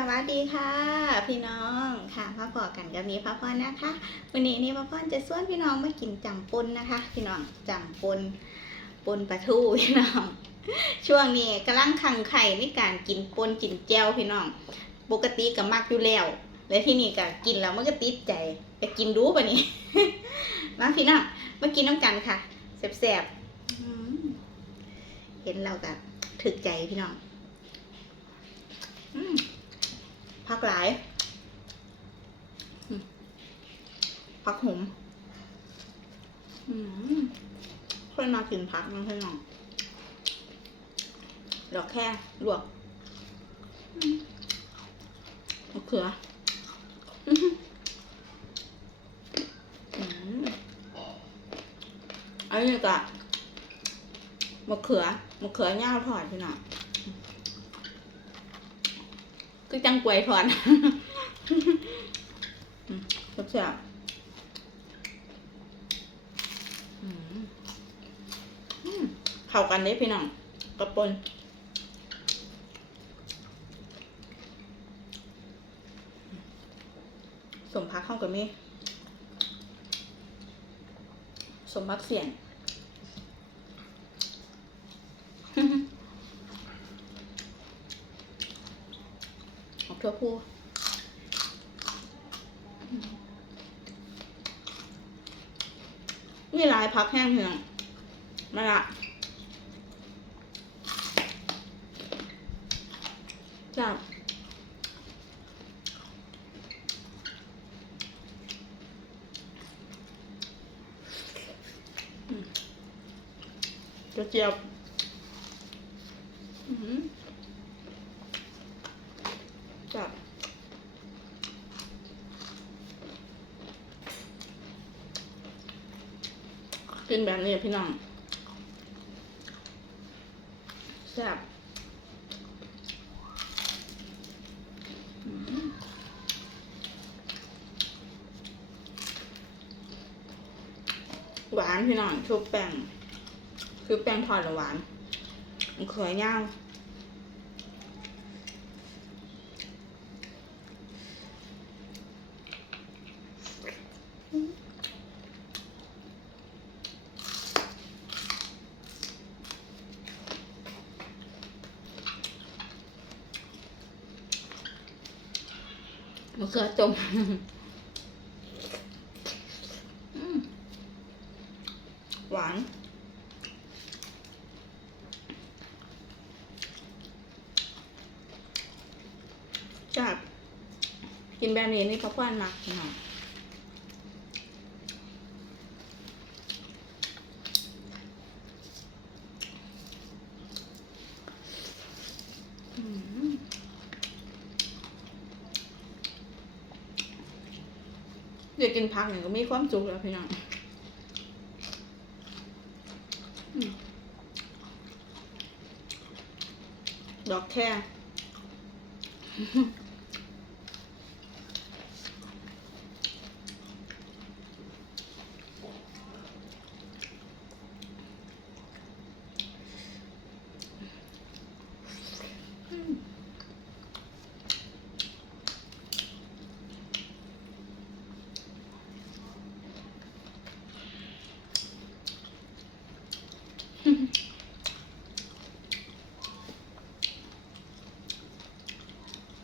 สวัสดีค่ะ พี่น้องค่ะมาพอกันกับมีพระพรนะคะ วันนี้นี่พระพรจะส่วนพี่น้องมากินจำปนนะคะ พี่น้องจำปนปุนปลาทูพี่น้อง ช่วงนี้กำลังขังไข่ในการกินปุนกินแจวพี่น้อง ปกติก็มักอยู่แล้วและที่นี่ก็กินแล้วมันก็ติดใจไปกินดูปะนี่มาพี่น้องมากินน้ำกันค่ะแซ่บๆเห็นเราก็ถึกใจพี่น้อง อืม ผักหลายอืมผักหอมอืมค่อยมากินผักนะพี่น้องดอกแค่ลวกอืมมะเขืออืมอืมอันนี้ก็มะเขือมะเขือย่าวทอดพี่น้อง cứ chăng quầy thuận ừ, rất sợ ừ. Ừ, เข้ากันเด้พี่น้องกระปนสมพักเข้ากับมีสมพักเสียง ออกทั่วผู้นี่ลายพักแห้งเหืองมาละจับอืมกระเจียบอืม จับ กินแบบนี้พี่น้องแซ่บหวานพี่น้องชุบแป้งคือแป้งทอดแล้วหวานมันเขือย่าง เขือจมหวาน จับกินแบบนี้นี่เพราะวันมากหน่อยอืม เดี๋ยวกินพักเนี่ยก็มีความจุกแล้วพี่น้องดอกแค่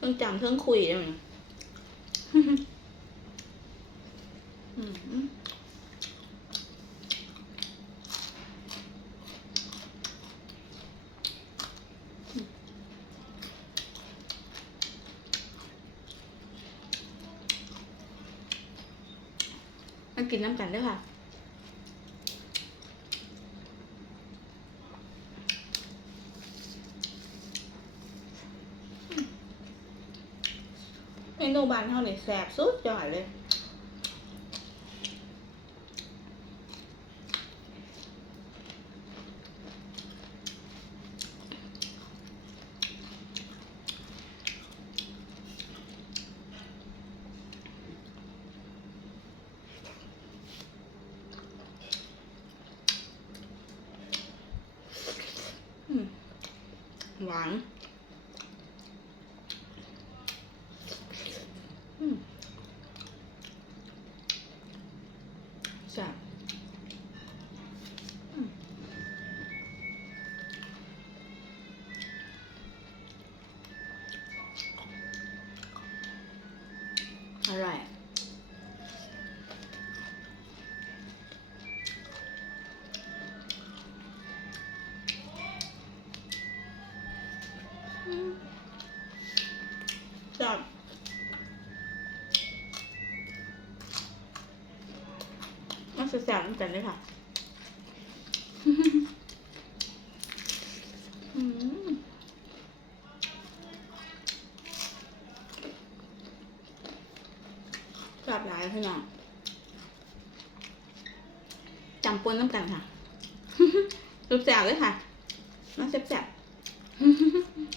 เพิ่งจำเพิ่งคุยเลยมั้งอืมมากินน้ำกันด้วยค่ะ เมนูบานเท่านี่แสบสุดยอดเลยอืมหวาน 算，嗯，来。 แสบเหมือนกันเลยค่ะกลับหลายพี่น้องจำปนน้ำกันค่ะรูปแสบเลยค่ะน้องแสบๆ